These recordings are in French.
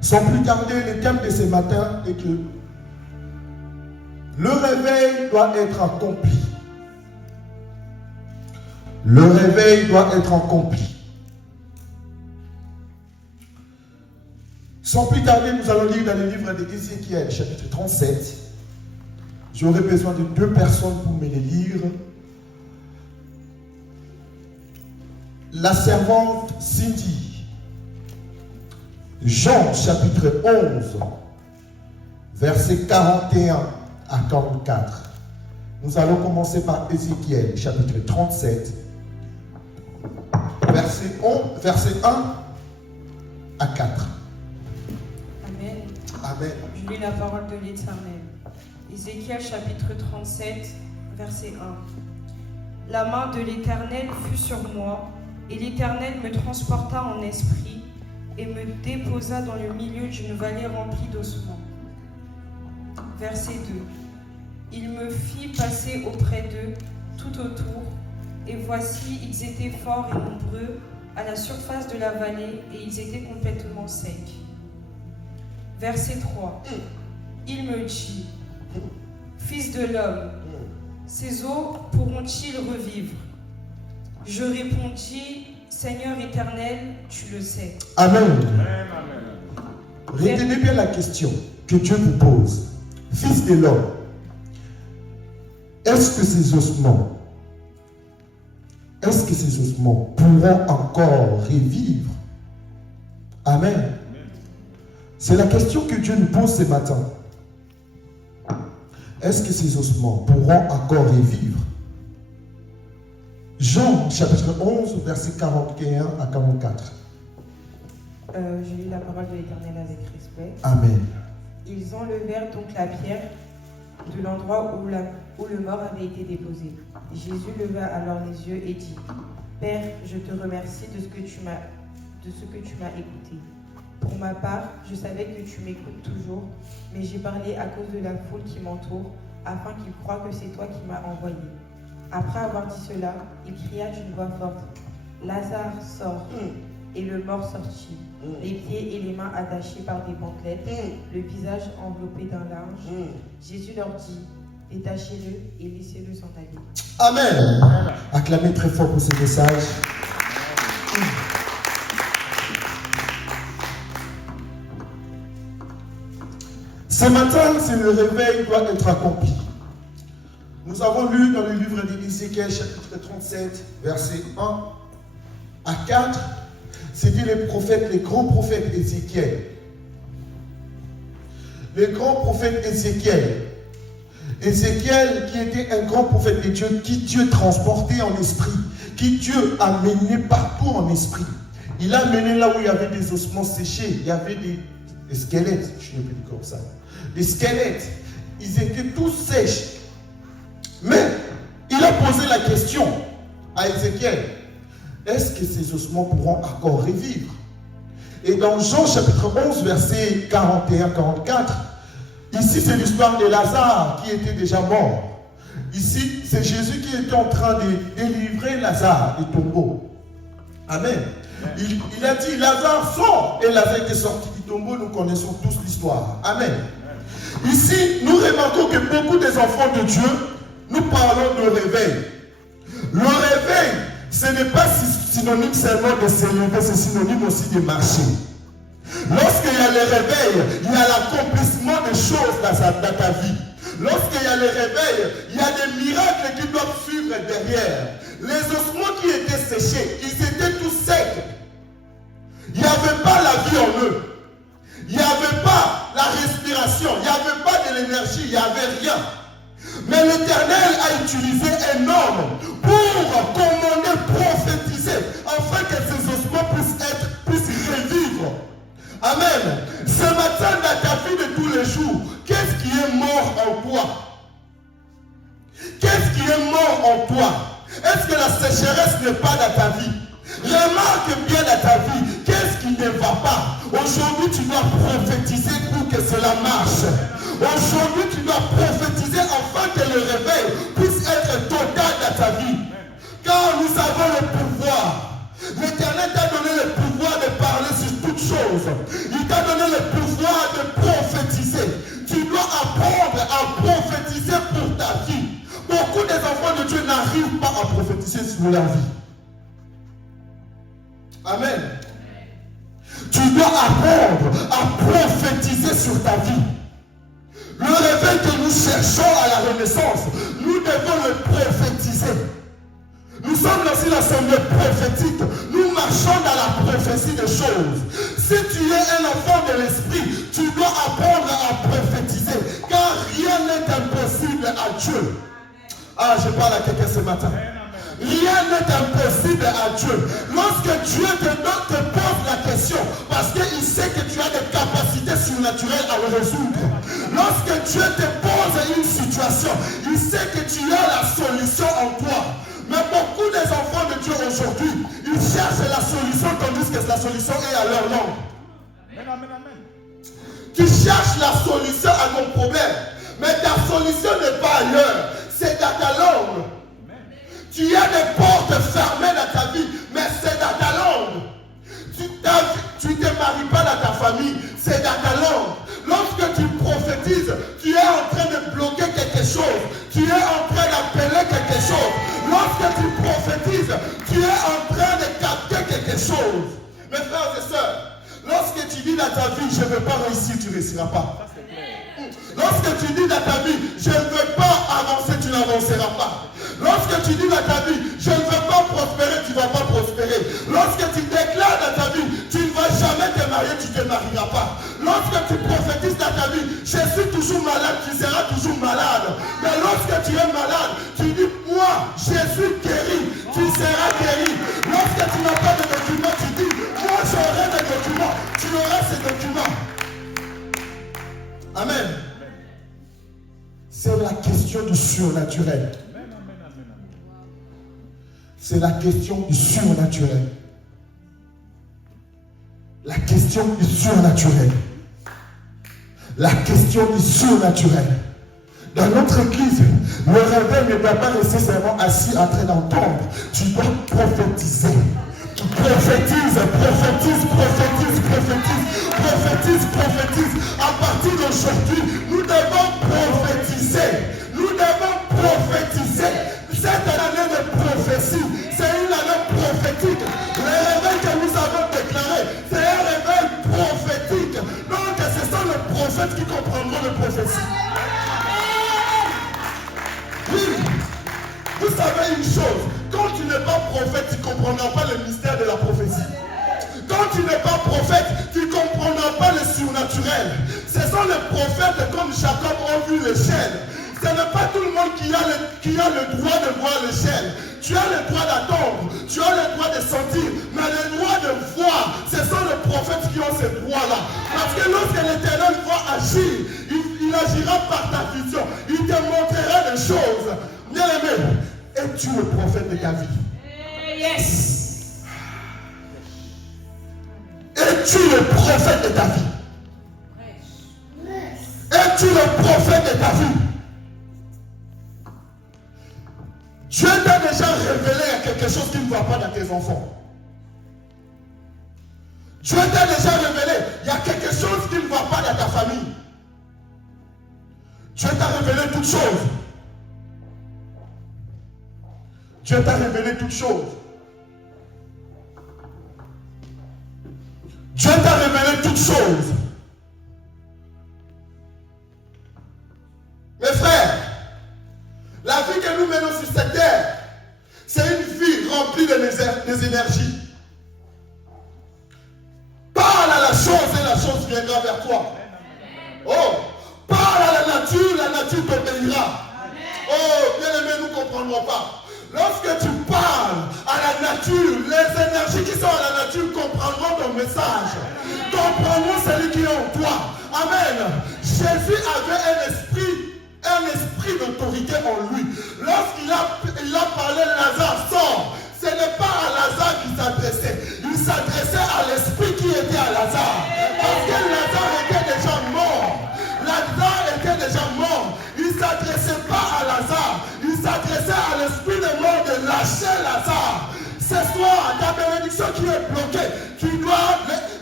Sans plus tarder, le thème de ce matin est que le réveil doit être accompli. Le réveil doit être accompli. Sans plus tarder, nous allons lire dans le livre d'Ézéchiel, chapitre 37. J'aurai besoin de 2 personnes pour me les lire. La servante Cindy. Jean, chapitre 11, versets 41 à 44. Nous allons commencer par Ézéchiel, chapitre 37, verset 1 à 4. Amen. Amen. Je lis la parole de l'Éternel. Ézéchiel chapitre 37, verset 1. La main de l'Éternel fut sur moi, et l'Éternel me transporta en esprit et me déposa dans le milieu d'une vallée remplie d'ossements. Verset 2. Il me fit passer auprès d'eux tout autour, et voici, ils étaient forts et nombreux à la surface de la vallée, et ils étaient complètement secs. Verset 3. Il me dit, Fils de l'homme, ces eaux pourront-ils revivre? Je répondis, Seigneur éternel, tu le sais. Amen. Retenez bien la question que Dieu vous pose. Fils de l'homme, est-ce que ces ossements pourront encore revivre? Amen. C'est la question que Dieu nous pose ce matin. Est-ce que ces ossements pourront encore revivre? Jean, chapitre 11, verset 41 à 44. Je lis la parole de l'Éternel avec respect. Amen. Ils enlevèrent donc la pierre de l'endroit où le mort avait été déposé. Jésus leva alors les yeux et dit, Père, je te remercie de ce que tu m'as écouté. Pour ma part, je savais que tu m'écoutes toujours, mais j'ai parlé à cause de la foule qui m'entoure, afin qu'ils croient que c'est toi qui m'as envoyé. Après avoir dit cela, il cria d'une voix forte, Lazare, sort. Et le mort sortit, les pieds et les mains attachés par des bandelettes, le visage enveloppé d'un linge. Jésus leur dit, détachez-le et laissez-le s'en aller. Amen. Acclamez très fort pour ce message. Ce matin, c'est le réveil doit être accompli. Nous avons lu dans le livre d'Ézéchiel, chapitre 37, versets 1 à 4. C'était les grands prophètes Ézéchiel. Le grand prophète Ézéchiel. Ézéchiel qui était un grand prophète de Dieu, qui Dieu transportait en esprit, qui Dieu a mené partout en esprit. Il a mené là où il y avait des ossements séchés, il y avait des squelettes, je ne peux plus comme ça. Des squelettes, ils étaient tous sèches. Mais il a posé la question à Ézéchiel, est-ce que ces ossements pourront encore revivre? Et dans Jean chapitre 11, versets 41-44, ici c'est l'histoire de Lazare qui était déjà mort. Ici c'est Jésus qui était en train de délivrer Lazare du tombeau. Amen. Il a dit, Lazare sort, et Lazare était sorti du tombeau, nous connaissons tous l'histoire. Amen. Ici, nous remarquons que beaucoup des enfants de Dieu, nous parlons de réveil. Le réveil, ce n'est pas synonyme seulement de se lever, c'est synonyme aussi de marcher. Lorsqu'il y a le réveil, il y a l'accomplissement des choses dans ta vie. Lorsqu'il y a le réveil, il y a des miracles qui doivent suivre derrière. Les ossements qui étaient séchés, ils étaient tous secs. Il n'y avait pas la vie en eux. Il n'y avait pas la respiration. Il n'y avait pas de l'énergie. Il n'y avait rien. Mais l'Éternel a utilisé un homme pour commander, prophétiser, afin que ces ossements puissent revivre. Amen. Ce matin, dans ta vie de tous les jours, qu'est-ce qui est mort en toi? Qu'est-ce qui est mort en toi? Est-ce que la sécheresse n'est pas dans ta vie? Remarque bien dans ta vie, qu'est-ce qui ne va pas? Aujourd'hui, tu dois prophétiser pour que cela marche. Aujourd'hui, tu dois prophétiser afin que le réveil puisse être total dans ta vie. Car nous avons le pouvoir. L'Éternel t'a donné le pouvoir de parler sur toutes choses. Il t'a donné le pouvoir de prophétiser. Tu dois apprendre à prophétiser pour ta vie. Beaucoup des enfants de Dieu n'arrivent pas à prophétiser sur leur vie. Amen. Tu dois apprendre à prophétiser sur ta vie. Le réveil que nous cherchons à la Renaissance, nous devons le prophétiser. Nous sommes dans une assemblée prophétique. Nous marchons dans la prophétie des choses. Si tu es un enfant de l'esprit, tu dois apprendre à prophétiser. Car rien n'est impossible à Dieu. Ah, je parle à quelqu'un ce matin. Rien n'est impossible à Dieu. Lorsque Dieu te pose la question, parce qu'il sait que tu as des capacités surnaturelles à le résoudre. Lorsque Dieu te pose une situation, il sait que tu as la solution en toi. Mais beaucoup des enfants de Dieu aujourd'hui, ils cherchent la solution tandis que la solution est à leur langue. Tu cherches la solution à ton problème, mais ta solution n'est pas ailleurs, c'est dans ta langue. Tu as des portes fermées dans ta vie, mais c'est dans ta langue. Tu ne te maries pas dans ta famille, c'est dans ta langue. Lorsque tu prophétises, tu es en train de bloquer quelque chose. Tu es en train d'appeler quelque chose. Lorsque tu prophétises, tu es en train de capter quelque chose. Mes frères et sœurs, lorsque tu dis dans ta vie, je ne veux pas réussir, tu ne réussiras pas. Lorsque tu dis dans ta vie, je ne veux pas avancer, tu n'avanceras pas. Lorsque tu dis dans ta vie, je ne veux pas prospérer, tu ne vas pas prospérer. Lorsque tu déclares dans ta vie, tu ne vas jamais te marier, tu ne te marieras pas. Lorsque tu prophétises dans ta vie, je suis toujours malade, tu seras toujours malade. Mais lorsque tu es malade, tu dis, moi, je suis guéri, tu seras guéri. Lorsque tu n'as pas de documents, tu dis, moi, j'aurai des documents, tu auras ces documents. Amen. C'est la question du surnaturel. C'est la question du surnaturel. La question du surnaturel. La question du surnaturel. Dans notre église, le réveil ne doit pas rester seulement assis en train d'entendre. Tu dois prophétiser. Prophétise, prophétise, prophétise, prophétise, prophétise, prophétise. À partir d'aujourd'hui, nous devons prophétiser. Nous devons prophétiser. Cette année de prophétie, c'est une année prophétique. Le réveil que nous avons déclaré, c'est un réveil prophétique. Donc, ce sont les prophètes qui comprendront les prophéties. Oui, vous savez une chose, quand tu n'es pas prophète, tu ne comprendras pas le mystère de la prophétie. Quand tu n'es pas prophète, tu ne comprendras pas le surnaturel. Ce sont les prophètes comme Jacob ont vu l'échelle. Ce n'est pas tout le monde qui a le droit de voir l'échelle. Tu as le droit d'attendre, tu as le droit de sentir, mais le droit de voir, ce sont les prophètes qui ont ce droit-là. Parce que lorsque l'Éternel va agir, il agira par ta vision. Il te montrera des choses. Bien aimé, es-tu le prophète de ta vie? Yes. Es-tu le prophète de ta vie? Es-tu le prophète de ta vie? Dieu t'a déjà révélé quelque chose qui ne va pas dans tes enfants. Dieu t'a déjà révélé, il y a quelque chose qui ne va pas dans ta famille. Dieu t'a révélé toutes choses. Dieu t'a révélé toutes choses. Dieu t'a révélé toutes choses. Mes frères, la vie que nous menons sur cette terre, c'est une vie remplie de énergies. Parle à la chose et la chose viendra vers toi. Oh, parle à la nature t'obéira. Oh, bien aimé, nous ne comprendrons pas. Lorsque tu parles à la nature, les énergies qui sont à la nature comprendront ton message. Comprendront celui qui est en toi. Amen. Jésus avait un esprit d'autorité en lui. Lorsqu'il a parlé, Lazare sort. Ce n'est pas à Lazare qu'il s'adressait. Il s'adressait à l'esprit qui était à Lazare. Parce que Lazare était déjà mort. Lazare était déjà mort. Il ne s'adressait pas à Lazare. Il s'adressait à l'esprit de mort de lâcher Lazare. Ce soir, ta bénédiction qui est bloquée,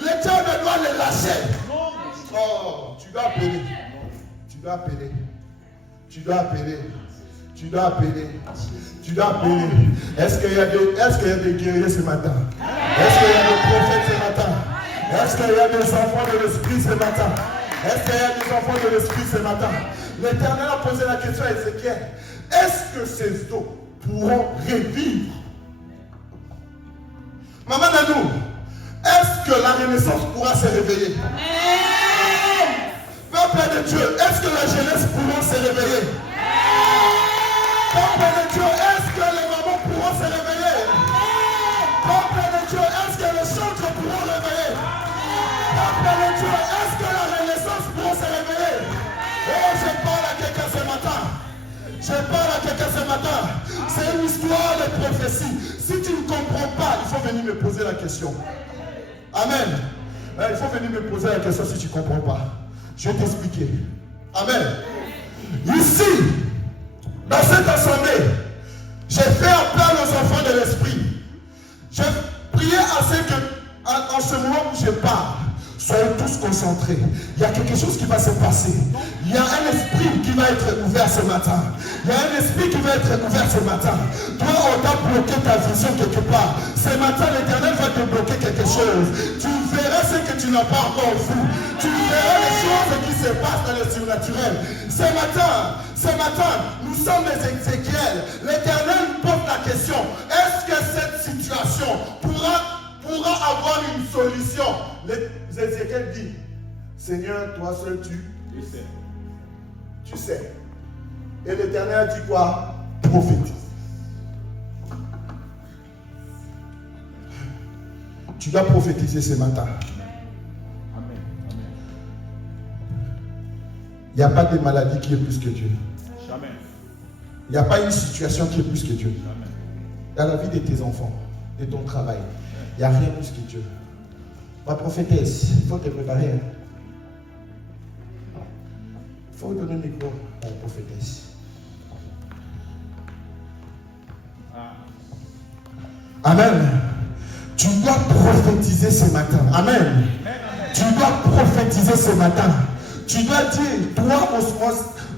l'Éternel doit les lâcher. Oh, tu dois appeler. Tu dois appeler. Tu dois appeler. Tu dois appeler. Tu dois appeler. Est-ce qu'il y a des guerriers ce matin? Est-ce qu'il y a des prophètes ce matin? Est-ce qu'il y a des enfants de l'Esprit ce matin? Est-ce qu'il y a des enfants de l'Esprit ce matin? L'Éternel a posé la question à Ézéchiel. Est-ce que ces eaux pourront revivre? Maman Nanou, est-ce que la renaissance pourra se réveiller? Peuple de Dieu, est-ce que la jeunesse pourra se réveiller? Peuple de Dieu, est-ce que les mamans pourront se réveiller? Peuple de Dieu, est-ce que les chantres pourront réveiller? Peuple de Dieu, est-ce que la renaissance pourra se réveiller? Oh, je parle à quelqu'un ce matin. Je parle à quelqu'un ce matin. C'est une histoire de prophétie. Si tu ne comprends pas, il faut venir me poser la question. Amen. Il faut venir me poser la question si tu ne comprends pas. Je vais t'expliquer. Amen. Ici, dans cette assemblée, j'ai fait appel aux enfants de l'Esprit. J'ai prié à ce que, en ce moment où je parle, soyez tous concentrés. Il y a quelque chose qui va se passer. Il y a un esprit qui va être ouvert ce matin. Il y a un esprit qui va être ouvert ce matin. Toi, on t'a bloqué ta vision quelque part. Ce matin, l'Éternel va te bloquer quelque chose. Tu verras ce que tu n'as pas encore vu. Tu verras les choses qui se passent dans le surnaturel. Ce matin, nous sommes les Ézéchiel. L'Éternel pose la question. Est-ce que cette situation pourra avoir une solution? Ézéchiel dit, Seigneur, toi seul tu sais. Et l'Éternel dit quoi? Prophétise. Tu dois prophétiser ce matin. Amen. Il n'y a pas de maladie qui est plus que Dieu. Jamais. Il n'y a pas une situation qui est plus que Dieu. Jamais. Dans la vie de tes enfants, de ton travail, il n'y a rien plus que Dieu. Ma prophétesse, il faut te préparer. Il faut donner le micro à la prophétesse. Amen. Tu dois prophétiser ce matin. Amen. Tu dois prophétiser ce matin. Tu dois dire, toi,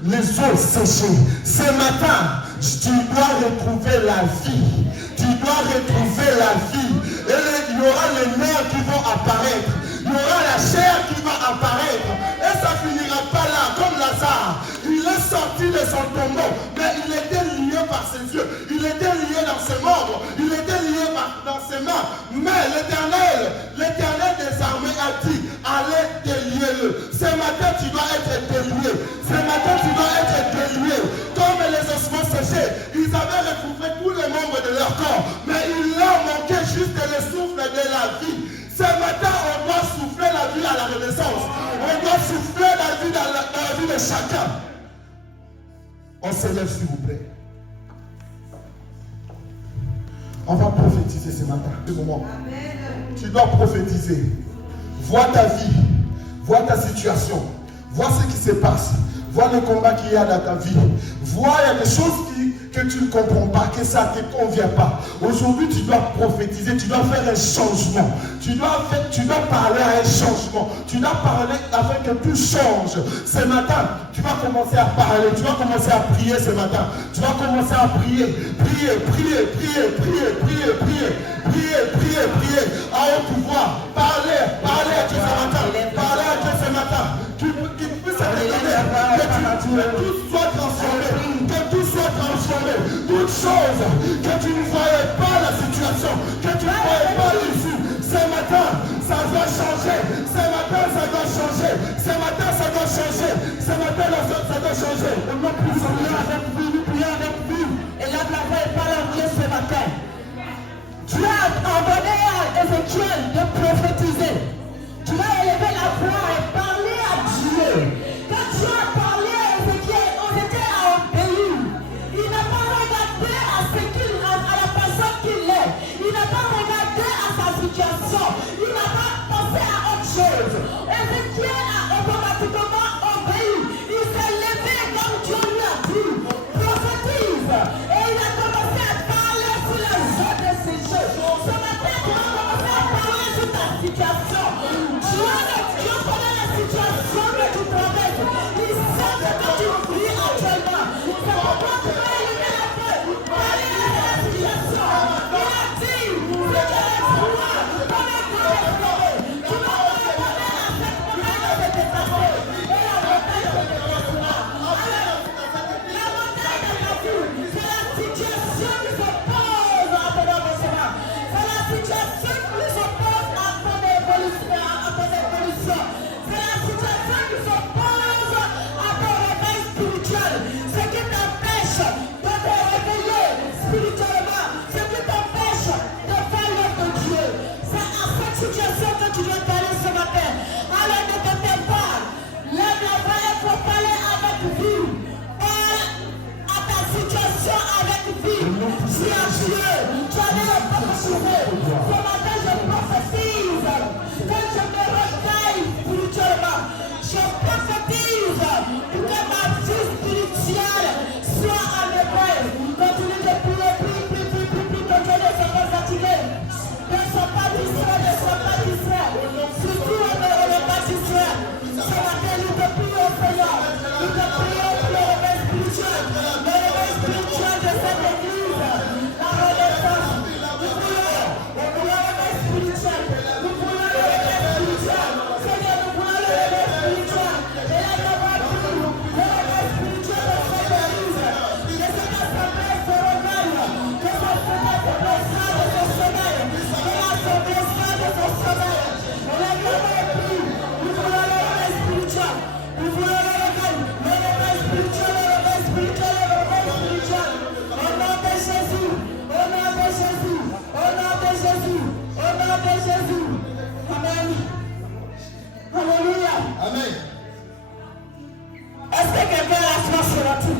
les eaux séchées. Ce matin, tu dois retrouver la vie. Tu dois retrouver la vie. Et il y aura les nerfs qui vont apparaître. Il y aura la chair qui va apparaître. Et ça ne finira pas là, comme Lazare. Il est sorti de son tombeau, mais il était lié par ses yeux. Il était lié dans ses membres. Il était lié dans ses mains. Mais l'Éternel des armées a dit, allez délier-le. Ce matin, tu dois être délié. Ce matin, tu dois être délié. Comme les ossements séchés, ils avaient recouvré tous les membres de leur corps. Mais il leur manquait juste le souffle de la vie. Ce matin, on doit souffler la vie à la renaissance. On doit souffler la vie dans la vie de chacun. On se lève, s'il vous plaît. On va prophétiser ce matin. Ce moment. Tu dois prophétiser. Vois ta vie. Vois ta situation. Vois ce qui se passe. Vois le combat qu'il y a dans ta vie. Vois, il y a des choses que tu ne comprends pas, que ça ne te convient pas. Aujourd'hui, tu dois prophétiser, tu dois faire un changement. Tu dois parler à un changement. Tu dois parler afin que tout change. Ce matin, tu vas commencer à parler, tu vas commencer à prier ce matin. Tu vas commencer à prier. Prier. À haut pouvoir. Parler à Dieu ce matin. Parler à Dieu ce matin. Qu'il puisse te donner. Que tout soit transformé. Que tout soit transformé. Toute chose que tu ne voyais pas la situation, que tu ne voyais pas l'issue. Ce matin, ça doit changer. Ce matin, ça doit changer. Ce matin, ça doit changer. Ce matin, ça doit changer. Nous prions avec vous, nous prions avec vous. Et là, la voix est pas la mienne ce matin. Tu as ordonné à Ézéchiel de prophétiser. Tu as élevé la voix et parlé à Dieu. Quand tu as parlé à Ézéchiel, Ézéchiel a obéi. Il n'a pas regardé à la personne qu'il est. Il n'a pas regardé à sa situation. Il n'a pas pensé à autre chose. Ézéchiel a automatiquement obéi. Il s'est levé comme Dieu lui a dit. Prophétise. Et il a commencé à parler sur les eaux de ces choses. Ce matin, déplacer. Et la montagne se déplacera. Alors, la montagne de ta vie, c'est la situation qui s'oppose à ton avancement. C'est la situation qui s'oppose à ton évolution. C'est la situation qui s'oppose à ton réveil spirituel. Ce qui t'empêche de te réveiller spirituellement. Ce qui t'empêche de faire l'œuvre de Dieu. C'est à cette situation que tu dois parler ce matin. Alors ne te tais pas. Lève la voix et faut parler avec vie. Parle à ta situation avec vie. Dis à Dieu, tu as déjà prophétisé. Ce matin je prophétise que je me recueille spirituellement. Je prophétise que ma vie spirituelle soit en éveil. Continue de prier, prie, que Dieu ne soit pas fatigué. Ne sois pas distrait. Surtout on n'est pas distrait. Ce matin, nous te prions au Seigneur. Nous te prions pour le réveil spirituel. Le réveil spirituel de cette église. La renaissance. Nous voulons le réveil spirituel. Nous voulons le réveil spirituel. Seigneur, nous voulons le réveil spirituel. Et là, nous avons pris le réveil spirituel de cette église. Que cette assemblée se réveille. Que cette assemblée se blessera de son sommeil. Que l'assemblée soit de son sommeil. Et là, nous avons pris. Nous voulons le réveil spirituel. Nous voulons le réveil spirituel, le réveil spirituel. Au nom de Jésus, au nom de Jésus, au nom de Jésus, au nom de Jésus. Amen. Alléluia. Amen. Est-ce que quelqu'un a la foi ce matin?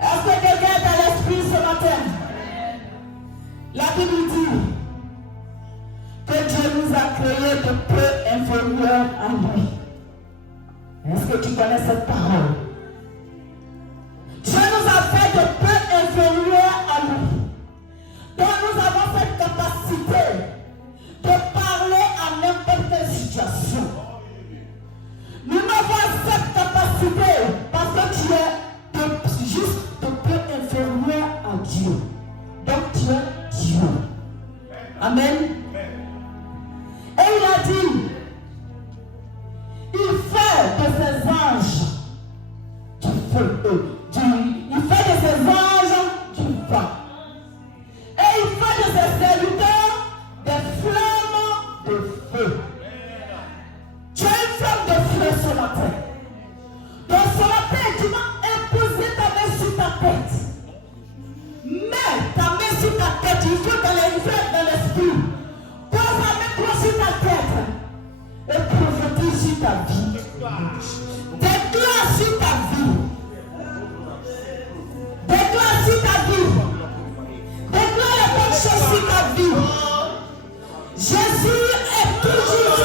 Est-ce que quelqu'un est à l'esprit ce matin? La Bible dit que Dieu nous a créés de peu inférieurs à lui. Est-ce que tu connais cette parole? Dieu nous a fait de peu inférieurs à lui. Donc nous avons cette capacité de parler à n'importe quelle situation. Nous avons cette capacité parce que tu es juste de peu inférieur à Dieu. Donc tu es Dieu. Amen. Et il a dit, il fait de ses anges du feu. Il fait de ses anges du vent. Et il fait de ses serviteurs des flammes de feu. Tu as une flamme de feu ce matin. Donc ce matin, tu vas imposer ta main sur ta tête. Mets ta main sur ta tête. Il faut t'aller dans l'esprit. Pose la main droite sur ta tête. Et prophétise sur ta vie. Déclare sur ta vie. Déclare sur ta vie. Déclare les bonnes choses sur ta vie. Jésus est toujours